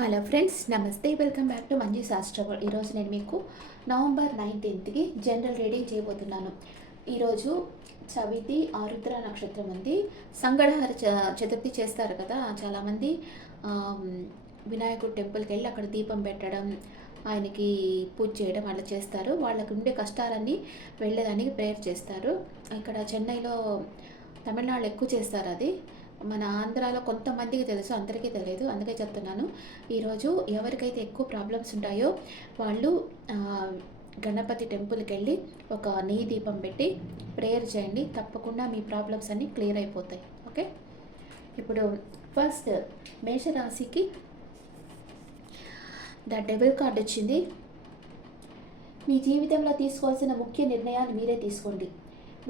Hello friends, నమస్తే. Welcome back to Manju Shastraval. ఈరోజు నేను మీకు నవంబర్ 19కి జనరల్ రీడింగ్ చేయబోతున్నాను. ఈరోజు చవితి ఆరుద్ర నక్షత్రం ఉంది. సంగడహర చతుర్థి చేస్తారు కదా చాలామంది. వినాయకుడు టెంపుల్కి వెళ్ళి అక్కడ దీపం పెట్టడం, ఆయనకి పూజ చేయడం అలా చేస్తారు. వాళ్ళకు ఉండే కష్టాలన్నీ వెళ్ళేదానికి ప్రేయర్ చేస్తారు. ఇక్కడ చెన్నైలో, తమిళనాడు ఎక్కువ చేస్తారు అది. మన ఆంధ్రాలో కొంతమందికి తెలుసు, అందరికీ తెలియదు, అందుకే చెప్తున్నాను. ఈరోజు ఎవరికైతే ఎక్కువ ప్రాబ్లమ్స్ ఉంటాయో వాళ్ళు గణపతి టెంపుల్కి వెళ్ళి ఒక నెయ్యి దీపం పెట్టి ప్రేయర్ చేయండి. తప్పకుండా మీ ప్రాబ్లమ్స్ అన్నీ క్లియర్ అయిపోతాయి. ఓకే, ఇప్పుడు ఫస్ట్ మేషరాశికి ద డెవిల్ కార్డ్ వచ్చింది. మీ జీవితంలో తీసుకోవాల్సిన ముఖ్య నిర్ణయాలు మీరే తీసుకోండి.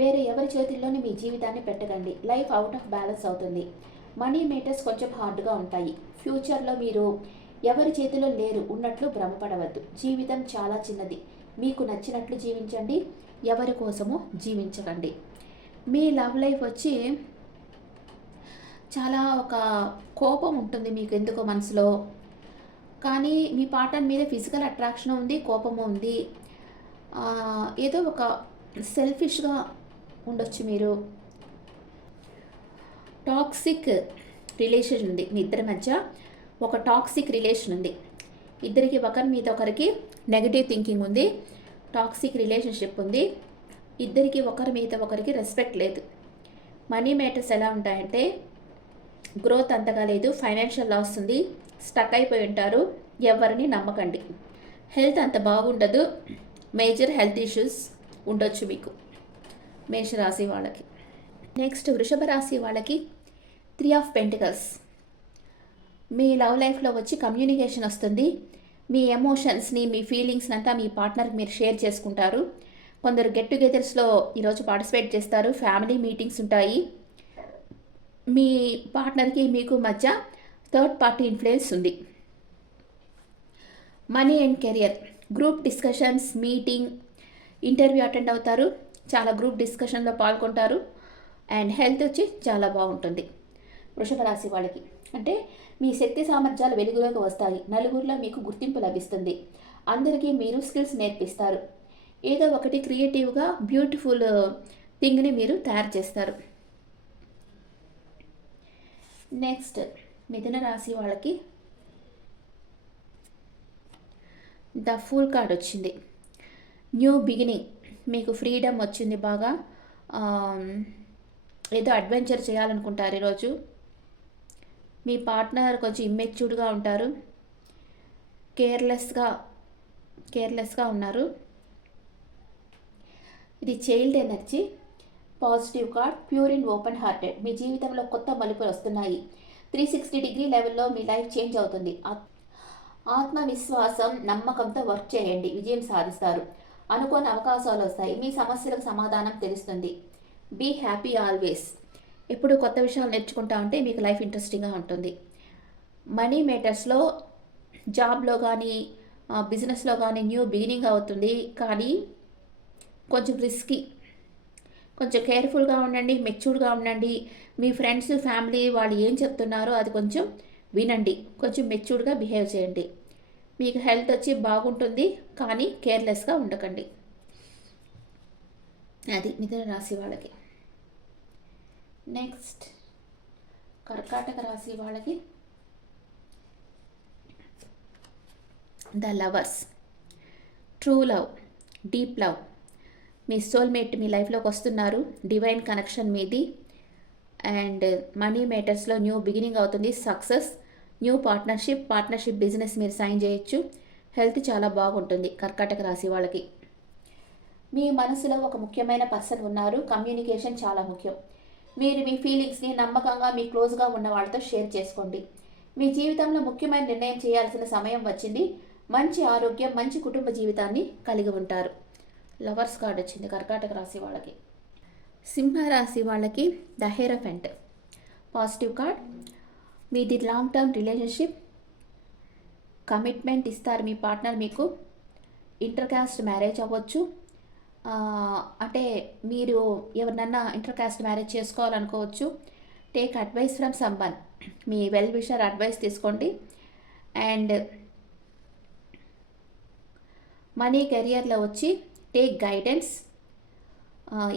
వేరే ఎవరి చేతుల్లోని మీ జీవితాన్ని పెట్టకండి. లైఫ్ అవుట్ ఆఫ్ బ్యాలెన్స్ అవుతుంది. మనీ మేటర్స్ కొంచెం హార్డ్గా ఉంటాయి. ఫ్యూచర్లో మీరు ఎవరి చేతిలో లేరు ఉన్నట్లు భ్రమపడవద్దు. జీవితం చాలా చిన్నది. మీకు నచ్చినట్లు జీవించండి, ఎవరి కోసమో జీవించకండి. మీ లవ్ లైఫ్ వచ్చి చాలా ఒక కోపం ఉంటుంది మీకు ఎందుకో మనసులో, కానీ మీ పార్ట్నర్ మీద ఫిజికల్ అట్రాక్షన్ ఉంది, కోపము ఉంది. ఏదో ఒక సెల్ఫిష్గా ఉండొచ్చు. మీరు టాక్సిక్ రిలేషన్ ఉంది మీ ఇద్దరి మధ్య. ఒక టాక్సిక్ రిలేషన్ ఉంది. ఇద్దరికి ఒకరి మీద ఒకరికి నెగటివ్ థింకింగ్ ఉంది. టాక్సిక్ రిలేషన్షిప్ ఉంది. ఇద్దరికి ఒకరి మీద ఒకరికి రెస్పెక్ట్ లేదు. మనీ మ్యాటర్స్ ఎలా ఉంటాయంటే గ్రోత్ అంతగా లేదు, ఫైనాన్షియల్ లాస్ ఉంది, స్టక్ అయిపోయి ఉంటారు. ఎవరిని నమ్మకండి. హెల్త్ అంత బాగుండదు, మేజర్ హెల్త్ ఇష్యూస్ ఉండొచ్చు మీకు మేషరాశి వాళ్ళకి. నెక్స్ట్ వృషభ రాశి వాళ్ళకి 3 ఆఫ్ పెంటికల్స్. మీ లవ్ లైఫ్లో వచ్చి కమ్యూనికేషన్ వస్తుంది. మీ ఎమోషన్స్ని, మీ ఫీలింగ్స్ని అంతా మీ పార్ట్నర్కి మీరు షేర్ చేసుకుంటారు. కొందరు గెట్ టుగెదర్స్లో ఈరోజు పార్టిసిపేట్ చేస్తారు. ఫ్యామిలీ మీటింగ్స్ ఉంటాయి. మీ పార్ట్నర్కి మీకు మధ్య థర్డ్ పార్టీ ఇన్ఫ్లుయెన్స్ ఉంది. Money and career, group discussions, meeting, interview attend అవుతారు. చాలా గ్రూప్ డిస్కషన్లో పాల్గొంటారు. అండ్ హెల్త్ వచ్చి చాలా బాగుంటుంది వృషభ రాశి వాళ్ళకి. అంటే మీ శక్తి సామర్థ్యాలు వెలుగులోకి వస్తాయి. నలుగురిలో మీకు గుర్తింపు లభిస్తుంది. అందరికీ మీరు స్కిల్స్ నేర్పిస్తారు. ఏదో ఒకటి క్రియేటివ్గా బ్యూటిఫుల్ థింగ్ని మీరు తయారు చేస్తారు. నెక్స్ట్ మిథున రాశి వాళ్ళకి ద ఫూల్ కార్డ్ వచ్చింది. న్యూ బిగినింగ్, మీకు ఫ్రీడమ్ వచ్చింది బాగా. ఏదో అడ్వెంచర్ చేయాలనుకుంటారు ఈరోజు. మీ పార్ట్నర్ కొంచెం ఇమ్మెచ్యూర్డ్గా ఉంటారు, కేర్లెస్గా ఉన్నారు. ఇది child energy. Positive card, pure and open hearted. మీ జీవితంలో కొత్త మలుపులు వస్తున్నాయి. 360 డిగ్రీ లెవెల్లో మీ లైఫ్ చేంజ్ అవుతుంది. ఆత్మవిశ్వాసం, నమ్మకంతో వర్క్ చేయండి, విజయం సాధిస్తారు. అనుకోని అవకాశాలు వస్తాయి. మీ సమస్యలకు సమాధానం తెలుస్తుంది. Be happy always. ఎప్పుడు కొత్త విషయాలు నేర్చుకుంటా ఉంటే మీకు లైఫ్ ఇంట్రెస్టింగ్గా ఉంటుంది. మనీ మేటర్స్లో, జాబ్లో కానీ బిజినెస్లో కానీ న్యూ బిగినింగ్ అవుతుంది, కానీ కొంచెం రిస్కీ. కొంచెం కేర్ఫుల్గా ఉండండి, మెచ్యూర్డ్గా ఉండండి. మీ ఫ్రెండ్స్, ఫ్యామిలీ వాళ్ళు ఏం చెప్తున్నారో అది కొంచెం వినండి. కొంచెం మెచ్యూర్డ్గా బిహేవ్ చేయండి. మీకు హెల్త్ వచ్చి బాగుంటుంది, కానీ కేర్లెస్గా ఉండకండి. అది మిథున రాశి వాళ్ళకి. నెక్స్ట్ కర్కాటక రాశి వాళ్ళకి the lovers. True love, deep love. మీ సోల్మేట్ మీ లైఫ్లోకి వస్తున్నారు. డివైన్ కనెక్షన్ మీది. అండ్ మనీ మేటర్స్లో న్యూ బిగినింగ్ అవుతుంది. సక్సెస్, న్యూ పార్ట్నర్షిప్ బిజినెస్ మీరు సైన్ చేయొచ్చు. హెల్త్ చాలా బాగుంటుంది కర్కాటక రాశి వాళ్ళకి. మీ మనసులో ఒక ముఖ్యమైన పర్సన్ ఉన్నారు. కమ్యూనికేషన్ చాలా ముఖ్యం. మీరు మీ ఫీలింగ్స్ని నమ్మకంగా మీ క్లోజ్గా ఉన్న వాళ్ళతో షేర్ చేసుకోండి. మీ జీవితంలో ముఖ్యమైన నిర్ణయం చేయాల్సిన సమయం వచ్చింది. మంచి ఆరోగ్యం, మంచి కుటుంబ జీవితాన్ని కలిగి ఉంటారు. లవర్స్ కార్డ్ వచ్చింది కర్కాటక రాశి వాళ్ళకి. సింహరాశి వాళ్ళకి ద హెరోఫెంట్. Positive card. మీది లాంగ్ టర్మ్ రిలేషన్షిప్, కమిట్మెంట్ ఇస్తారు మీ పార్ట్నర్ మీకు. ఇంటర్ కాస్ట్ మ్యారేజ్ అవ్వచ్చు. అంటే మీరు ఎవరినన్నా ఇంటర్ కాస్ట్ మ్యారేజ్ చేసుకోవాలనుకోవచ్చు. Take advice from someone. మీ వెల్ విషర్ అడ్వైస్ తీసుకోండి. అండ్ మనీ కెరియర్లో వచ్చి టేక్ గైడెన్స్,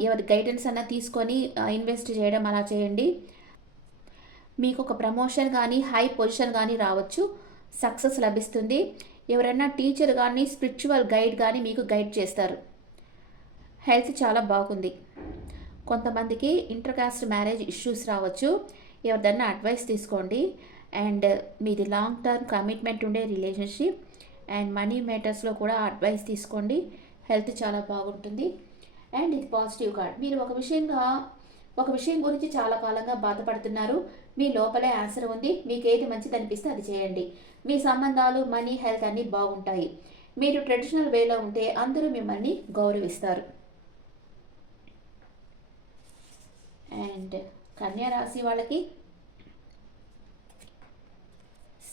ఎవరి గైడెన్స్ అన్న తీసుకొని ఇన్వెస్ట్ చేయడం అలా చేయండి. మీకు ఒక ప్రమోషన్ కానీ హై పొజిషన్ కానీ రావచ్చు, సక్సెస్ లభిస్తుంది. ఎవరైనా టీచర్ కానీ స్పిరిచువల్ గైడ్ కానీ మీకు గైడ్ చేస్తారు. హెల్త్ చాలా బాగుంది. కొంతమందికి ఇంటర్ కాస్ట్ మ్యారేజ్ ఇష్యూస్ రావచ్చు, ఎవరిదన్నా అడ్వైస్ తీసుకోండి. అండ్ మీది లాంగ్ టర్మ్ కమిట్మెంట్ ఉండే రిలేషన్షిప్ అండ్ మనీ మ్యాటర్స్లో కూడా అడ్వైస్ తీసుకోండి. హెల్త్ చాలా బాగుంటుంది. అండ్ ఇది పాజిటివ్ కార్డ్. మీరు ఒక విషయం గురించి చాలా కాలంగా బాధపడుతున్నారు. మీ లోపలే ఆన్సర్ ఉంది. మీకు ఏది మంచిది అనిపిస్తే అది చేయండి. మీ సంబంధాలు, మనీ, హెల్త్ అన్నీ బాగుంటాయి. మీరు ట్రెడిషనల్ వేలో ఉంటే అందరూ మిమ్మల్ని గౌరవిస్తారు. అండ్ కన్యా రాశి వాళ్ళకి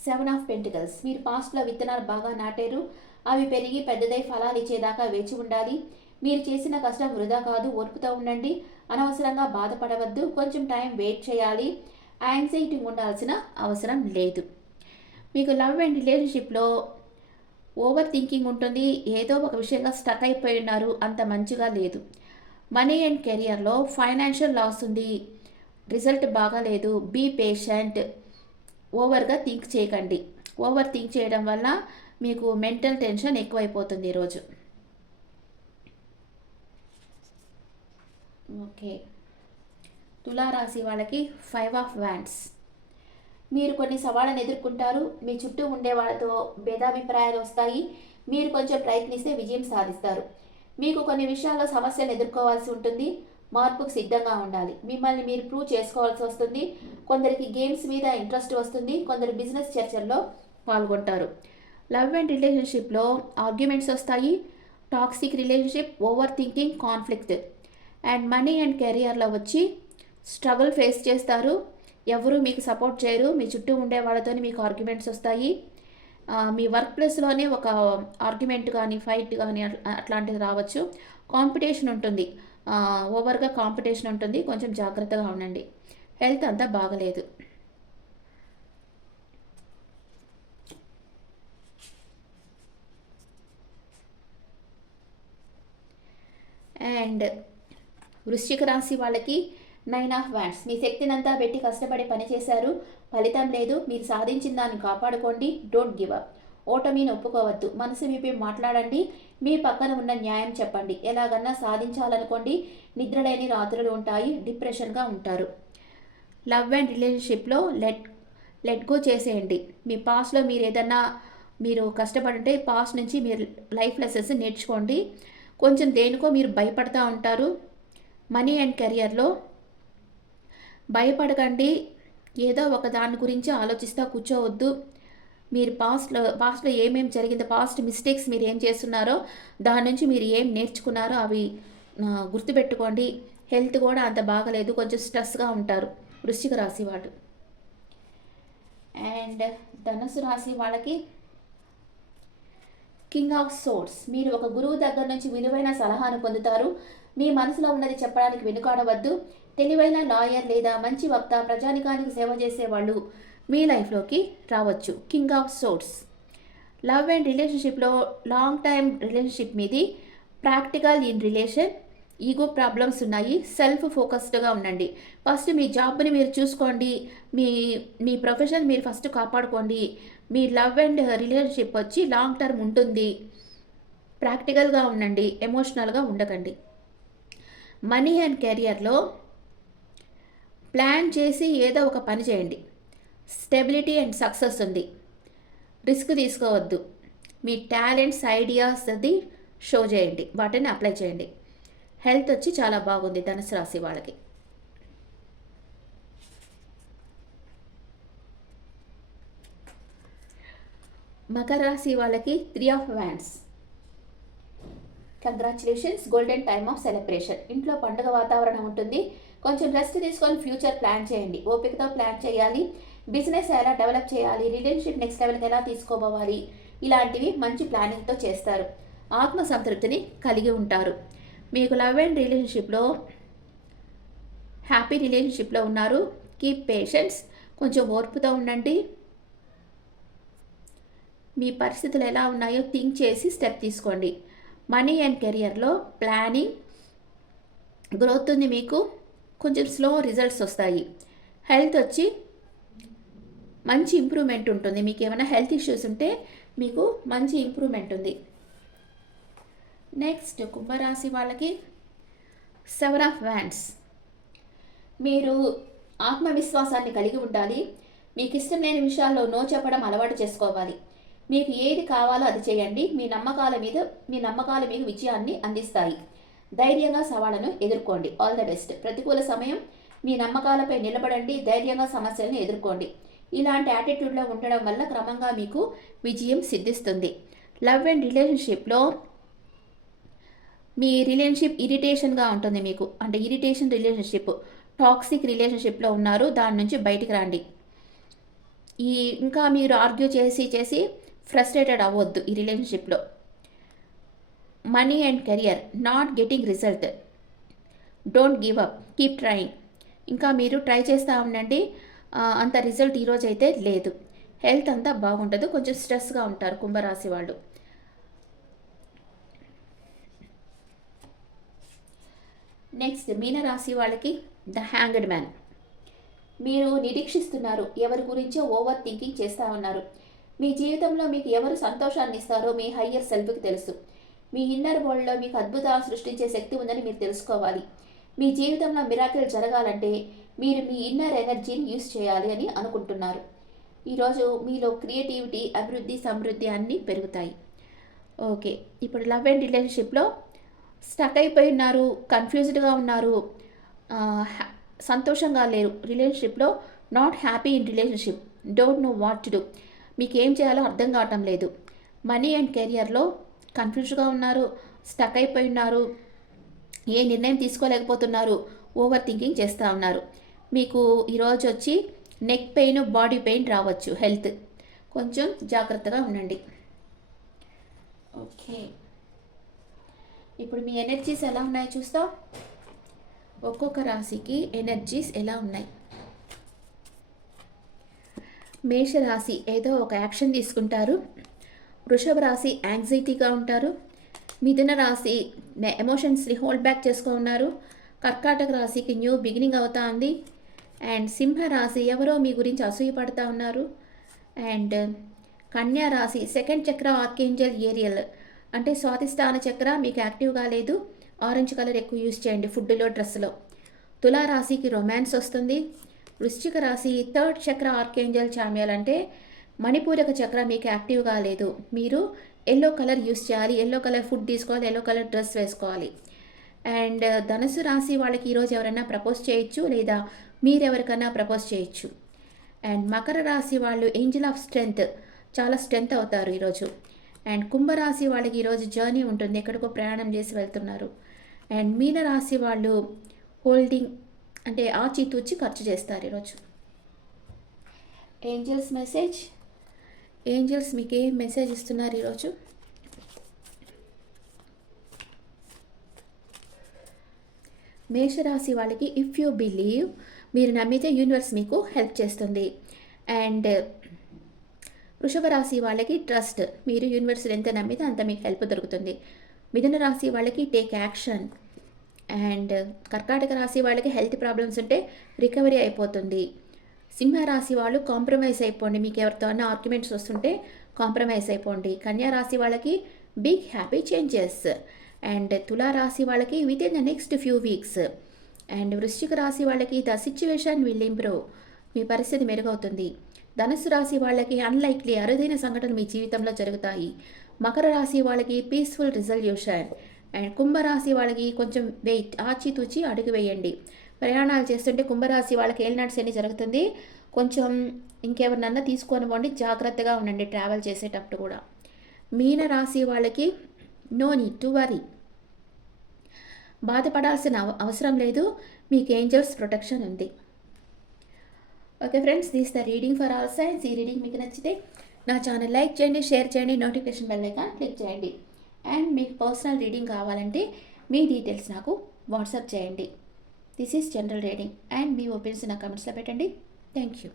7 ఆఫ్ పెంటికల్స్. మీరు పాస్ట్లో విత్తనాలు బాగా నాటారు, అవి పెరిగి పెద్దదై ఫలాలు ఇచ్చేదాకా వేచి ఉండాలి. మీరు చేసిన కష్టం వృధా కాదు, ఓర్పుతో ఉండండి. అనవసరంగా బాధపడవద్దు, కొంచెం టైం వెయిట్ చేయాలి. యాంగ్జైటీ ఉండాల్సిన అవసరం లేదు. మీకు లవ్ అండ్ రిలేషన్షిప్లో ఓవర్ థింకింగ్ ఉంటుంది, ఏదో ఒక విషయంగా స్టక్ అయిపోయి ఉన్నారు, అంత మంచిగా లేదు. మనీ అండ్ కెరియర్లో ఫైనాన్షియల్ లాస్ ఉంది, రిజల్ట్ బాగాలేదు. బీ పేషెంట్, ఓవర్గా థింక్ చేయకండి. ఓవర్ థింక్ చేయడం వల్ల మీకు మెంటల్ టెన్షన్ ఎక్కువైపోతుంది ఈరోజు. ఓకే, తులారాశి వాళ్ళకి 5 ఆఫ్ వ్యాండ్స్. మీరు కొన్ని సవాళ్ళను ఎదుర్కొంటారు. మీ చుట్టూ ఉండే వాళ్ళతో భేదాభిప్రాయాలు వస్తాయి. మీరు కొంచెం ప్రయత్నిస్తే విజయం సాధిస్తారు. మీకు కొన్ని విషయాల్లో సమస్యలు ఎదుర్కోవాల్సి ఉంటుంది. మార్పుకు సిద్ధంగా ఉండాలి. మిమ్మల్ని మీరు ప్రూవ్ చేసుకోవాల్సి వస్తుంది. కొందరికి గేమ్స్ మీద ఇంట్రెస్ట్ వస్తుంది, కొందరు బిజినెస్ చర్చల్లో పాల్గొంటారు. లవ్ అండ్ రిలేషన్షిప్లో ఆర్గ్యుమెంట్స్ వస్తాయి. Toxic relationship, over thinking, conflict. And money and కెరియర్లో వచ్చి స్ట్రగుల్ ఫేస్ చేస్తారు. ఎవరు మీకు సపోర్ట్ చేయరు. మీ చుట్టూ ఉండే వాళ్ళతో మీకు ఆర్గ్యుమెంట్స్ వస్తాయి. మీ వర్క్ ప్లేస్లోనే ఒక ఆర్గ్యుమెంట్ కానీ ఫైట్ కానీ అట్లాంటిది రావచ్చు. కాంపిటీషన్ ఉంటుంది, ఓవర్గా కాంపిటీషన్ ఉంటుంది, కొంచెం జాగ్రత్తగా ఉండండి. హెల్త్ అంతా బాగలేదు. అండ్ వృశ్చిక రాశి వాళ్ళకి 9 ఆఫ్ వ్యాండ్స్. మీ శక్తినంతా పెట్టి కష్టపడి పనిచేశారు, ఫలితం లేదు. మీరు సాధించిన దాన్ని కాపాడుకోండి. Don't give up. ఓటమిని ఒప్పుకోవద్దు. మనసు విప్పి మాట్లాడండి. మీ పక్కన ఉన్న న్యాయం చెప్పండి. ఎలాగన్నా సాధించాలనుకోండి. నిద్రలేని రాత్రులు ఉంటాయి, డిప్రెషన్గా ఉంటారు. లవ్ అండ్ రిలేషన్షిప్లో లెట్ గో చేసేయండి. మీ పాస్ట్లో మీరు కష్టపడుంటే పాస్ట్ నుంచి మీరు లైఫ్ లెసన్స్ నేర్చుకోండి. కొంచెం దేనికో మీరు భయపడతా ఉంటారు. మనీ అండ్ కెరియర్లో భయపడకండి. ఏదో ఒక దాని గురించి ఆలోచిస్తూ కూర్చోవద్దు. మీరు పాస్ట్లో ఏమేమి జరిగిందో, పాస్ట్ మిస్టేక్స్ మీరు ఏం చేస్తున్నారో దాని నుంచి మీరు ఏం నేర్చుకున్నారో అవి గుర్తుపెట్టుకోండి. హెల్త్ కూడా అంత బాగలేదు, కొంచెం స్ట్రెస్గా ఉంటారు వృశ్చిక రాశి వాళ్ళు. అండ్ ధనుసు రాశి వాళ్ళకి కింగ్ ఆఫ్ సోర్డ్స్. మీరు ఒక గురువు దగ్గర నుంచి విలువైన సలహాను పొందుతారు. మీ మనసులో ఉన్నది చెప్పడానికి వెనుకాడవద్దు. తెలివైన లాయర్ లేదా మంచి వక్త, ప్రజానికానికి సేవ చేసేవాళ్ళు మీ లైఫ్లోకి రావచ్చు. King of swords. Love and రిలేషన్షిప్లో లాంగ్ టైమ్ రిలేషన్షిప్ మీది. Practical in relation. Ego problems ఉన్నాయి. సెల్ఫ్ ఫోకస్డ్గా ఉండండి. ఫస్ట్ మీ జాబ్ని మీరు చూసుకోండి. మీ ప్రొఫెషన్ మీరు ఫస్ట్ కాపాడుకోండి. మీ లవ్ అండ్ రిలేషన్షిప్ వచ్చి లాంగ్ టర్మ్ ఉంటుంది. ప్రాక్టికల్గా ఉండండి, ఎమోషనల్గా ఉండకండి. మనీ అండ్ కెరియర్లో ప్లాన్ చేసి ఏదో ఒక పని చేయండి. స్టెబిలిటీ అండ్ సక్సెస్ ఉంది. రిస్క్ తీసుకోవద్దు. మీ టాలెంట్స్, ఐడియాస్ అది షో చేయండి, వాటిని అప్లై చేయండి. హెల్త్ వచ్చి చాలా బాగుంది ధనుసు రాశి వాళ్ళకి. మకర రాశి వాళ్ళకి 3 of wands. Congratulations, golden time of celebration. ఇంట్లో పండుగ వాతావరణం ఉంటుంది. కొంచెం రెస్ట్ తీసుకొని ఫ్యూచర్ ప్లాన్ చేయండి. ఓపికతో ప్లాన్ చేయాలి. బిజినెస్ ఎలా డెవలప్ చేయాలి, రిలేషన్షిప్ నెక్స్ట్ లెవెల్కి ఎలా తీసుకోవాలి, ఇలాంటివి మంచి ప్లానింగ్తో చేస్తారు. ఆత్మ సంతృప్తిని కలిగి ఉంటారు. మీకు లవ్ అండ్ రిలేషన్షిప్లో హ్యాపీ రిలేషన్షిప్లో ఉన్నారు. కీప్ పేషెన్స్, కొంచెం ఓర్పుతో ఉండండి. మీ పరిస్థితులు ఎలా ఉన్నాయో థింక్ చేసి స్టెప్ తీసుకోండి. మనీ అండ్ కెరియర్లో ప్లానింగ్ గ్రోత్ ఉంది మీకు, కొంచెం స్లో రిజల్ట్స్ వస్తాయి. హెల్త్ వచ్చి మంచి ఇంప్రూవ్మెంట్ ఉంటుంది. మీకు ఏమైనా హెల్త్ ఇష్యూస్ ఉంటే మీకు మంచి ఇంప్రూవ్మెంట్ ఉంది. నెక్స్ట్ కుంభరాశి వాళ్ళకి 7 ఆఫ్ వ్యాండ్స్. మీరు ఆత్మవిశ్వాసాన్ని కలిగి ఉండాలి. మీకు ఇష్టం లేని విషయాల్లో నో చెప్పడం అలవాటు చేసుకోవాలి. మీకు ఏది కావాలో అది చేయండి. మీ నమ్మకాలు మీకు విజయాన్ని అందిస్తాయి. ధైర్యంగా సవాళ్లను ఎదుర్కోండి. All the best. ప్రతికూల సమయం మీ నమ్మకాలపై నిలబడండి. ధైర్యంగా సమస్యలను ఎదుర్కోండి. ఇలాంటి యాటిట్యూడ్లో ఉండడం వల్ల క్రమంగా మీకు విజయం సిద్ధిస్తుంది. లవ్ అండ్ రిలేషన్షిప్లో మీ రిలేషన్షిప్ ఇరిటేషన్గా ఉంటుంది మీకు, అంటే ఇరిటేషన్ రిలేషన్షిప్, టాక్సిక్ రిలేషన్షిప్లో ఉన్నారు. దాని నుంచి బయటికి రండి. ఇంకా మీరు ఆర్గ్యూ చేసి ఫ్రస్ట్రేటెడ్ అవ్వద్దు ఈ రిలేషన్షిప్లో. Money and career not getting result, don't give up, keep trying. ఇంకా మీరు ట్రై చేస్తూ ఉండండి. అంత రిజల్ట్ ఈరోజు అయితే లేదు. హెల్త్ అంతా బాగుంటుంది. కొంచెం స్ట్రెస్గా ఉంటారు కుంభరాశి వాళ్ళు. నెక్స్ట్ మీనరాశి వాళ్ళకి ద హ్యాంగ్డ్ మ్యాన్. మీరు నిరీక్షిస్తున్నారు, ఎవరి గురించో ఓవర్ థింకింగ్ చేస్తూ ఉన్నారు. మీ జీవితంలో మీకు ఎవరు సంతోషాన్ని ఇస్తారో మీ హయ్యర్ సెల్ఫ్కి తెలుసు. మీ ఇన్నర్ వరల్డ్లో మీకు అద్భుతాలు సృష్టించే శక్తి ఉందని మీరు తెలుసుకోవాలి. మీ జీవితంలో మిరాకిల్ జరగాలంటే మీరు మీ ఇన్నర్ ఎనర్జీని యూస్ చేయాలి అని అనుకుంటున్నారు. ఈరోజు మీలో క్రియేటివిటీ, అభివృద్ధి, సమృద్ధి అన్నీ పెరుగుతాయి. ఓకే, ఇప్పుడు లవ్ అండ్ రిలేషన్షిప్లో స్టక్ అయిపోయి ఉన్నారు, కన్ఫ్యూజ్డ్గా ఉన్నారు, సంతోషంగా లేరు. రిలేషన్షిప్లో not happy in relationship, don't know what to do. మీకు ఏం చేయాలో అర్థం కావటం లేదు. మనీ అండ్ కెరియర్లో కన్ఫ్యూజ్డ్గా ఉన్నారు, స్టక్ అయిపోయి ఉన్నారు, ఏ నిర్ణయం తీసుకోలేకపోతున్నారు, ఓవర్ థింకింగ్ చేస్తూ ఉన్నారు. మీకు ఈరోజు వచ్చి నెక్ పెయిన్, బాడీ పెయిన్ రావచ్చు. హెల్త్ కొంచెం జాగ్రత్తగా ఉండండి. ఓకే, ఇప్పుడు మీ ఎనర్జీస్ ఎలా ఉన్నాయో చూస్తాం. ఒక్కొక్క రాశికి ఎనర్జీస్ ఎలా ఉన్నాయి. మేషరాశి ఏదో ఒక యాక్షన్ తీసుకుంటారు. వృషభ రాశి యాంగ్జైటీగా ఉంటారు. మిథున రాశి ఎమోషన్స్ని హోల్డ్ బ్యాక్ ఉన్నారు. కర్కాటక రాశికి న్యూ బిగినింగ్ అవుతా ఉంది. అండ్ సింహ రాశి ఎవరో మీ గురించి అసూయపడతా ఉన్నారు. అండ్ కన్యా రాశి సెకండ్ చక్ర ఆర్కేంజల్ ఏరియల్, అంటే స్వాతిష్టాన చక్ర మీకు యాక్టివ్గా లేదు. ఆరెంజ్ కలర్ ఎక్కువ యూజ్ చేయండి ఫుడ్లో, డ్రెస్లో. తులారాశికి రొమాన్స్ వస్తుంది. వృశ్చిక రాశి థర్డ్ చక్ర ఆర్కేంజల్ చామ్యాల్, అంటే మణిపూరక చక్ర మీకు యాక్టివ్గా లేదు. మీరు ఎల్లో కలర్ యూస్ చేయాలి, ఎల్లో కలర్ ఫుడ్ తీసుకోవాలి, ఎల్లో కలర్ డ్రెస్ వేసుకోవాలి. అండ్ ధనుసు రాశి వాళ్ళకి ఈరోజు ఎవరైనా ప్రపోజ్ చేయొచ్చు, లేదా మీరెవరికైనా ప్రపోజ్ చేయొచ్చు. అండ్ మకర రాశి వాళ్ళు ఏంజిల్ ఆఫ్ స్ట్రెంగ్త్, చాలా స్ట్రెంగ్త్ అవుతారు ఈరోజు. అండ్ కుంభరాశి వాళ్ళకి ఈరోజు జర్నీ ఉంటుంది, ఎక్కడికో ప్రయాణం చేసి వెళ్తున్నారు. అండ్ మీనరాశి వాళ్ళు హోల్డింగ్, అంటే ఆచితూచి ఖర్చు చేస్తారు ఈరోజు. ఏంజల్స్ మెసేజ్, ఏంజల్స్ మీకు ఏం మెసేజ్ ఇస్తున్నారు ఈరోజు? మేషరాశి వాళ్ళకి ఇఫ్ యూ బిలీవ్, మీరు నమ్మితే యూనివర్స్ మీకు హెల్ప్ చేస్తుంది. అండ్ వృషభ రాశి వాళ్ళకి ట్రస్ట్, మీరు యూనివర్స్ ఎంత నమ్మితే అంత మీకు హెల్ప్ దొరుకుతుంది. మిథున రాశి వాళ్ళకి టేక్ యాక్షన్. అండ్ కర్కాటక రాశి వాళ్ళకి హెల్త్ ప్రాబ్లమ్స్ ఉంటే రికవరీ అయిపోతుంది. సింహరాశి వాళ్ళు కాంప్రమైజ్ అయిపోండి, మీకు ఎవరితో అన్న ఆర్గ్యుమెంట్స్ వస్తుంటే కాంప్రమైజ్ అయిపోండి. కన్యా రాశి వాళ్ళకి బిగ్ హ్యాపీ చేంజెస్. అండ్ తులారాశి వాళ్ళకి with in the next few weeks. And వృశ్చిక రాశి వాళ్ళకి ద సిచ్యువేషన్ విల్ ఇంప్రూవ్, మీ పరిస్థితి మెరుగవుతుంది. ధనుసు రాశి వాళ్ళకి అన్లైక్లీ, అరుదైన సంఘటనలు మీ జీవితంలో జరుగుతాయి. మకర రాశి వాళ్ళకి పీస్ఫుల్ రిజల్యూషన్. అండ్ కుంభరాశి వాళ్ళకి కొంచెం వెయిట్, ఆచితూచి అడుగు వేయండి. ప్రయాణాలు చేస్తుంటే కుంభరాశి వాళ్ళకి ఏలినాటి శని జరుగుతుంది. కొంచెం ఇంకెవరినన్నా తీసుకొని పోండి, జాగ్రత్తగా ఉండండి ట్రావెల్ చేసేటప్పుడు కూడా. మీన రాశి వాళ్ళకి నో నీడ్ టు వరీ, బాధపడాల్సిన అవసరం లేదు, మీకు ఏంజల్స్ ప్రొటెక్షన్ ఉంది. Okay friends, this the reading for all science. ఈ రీడింగ్ మీకు నచ్చితే నా ఛానల్ లైక్ చేయండి, షేర్ చేయండి, నోటిఫికేషన్ బెల్ ఐకాన్ క్లిక్ చేయండి. అండ్ మీకు పర్సనల్ రీడింగ్ కావాలంటే మీ డీటెయిల్స్ నాకు వాట్సాప్ చేయండి. This is general reading. And me opinions నా కమెంట్స్లో పెట్టండి. Thank you.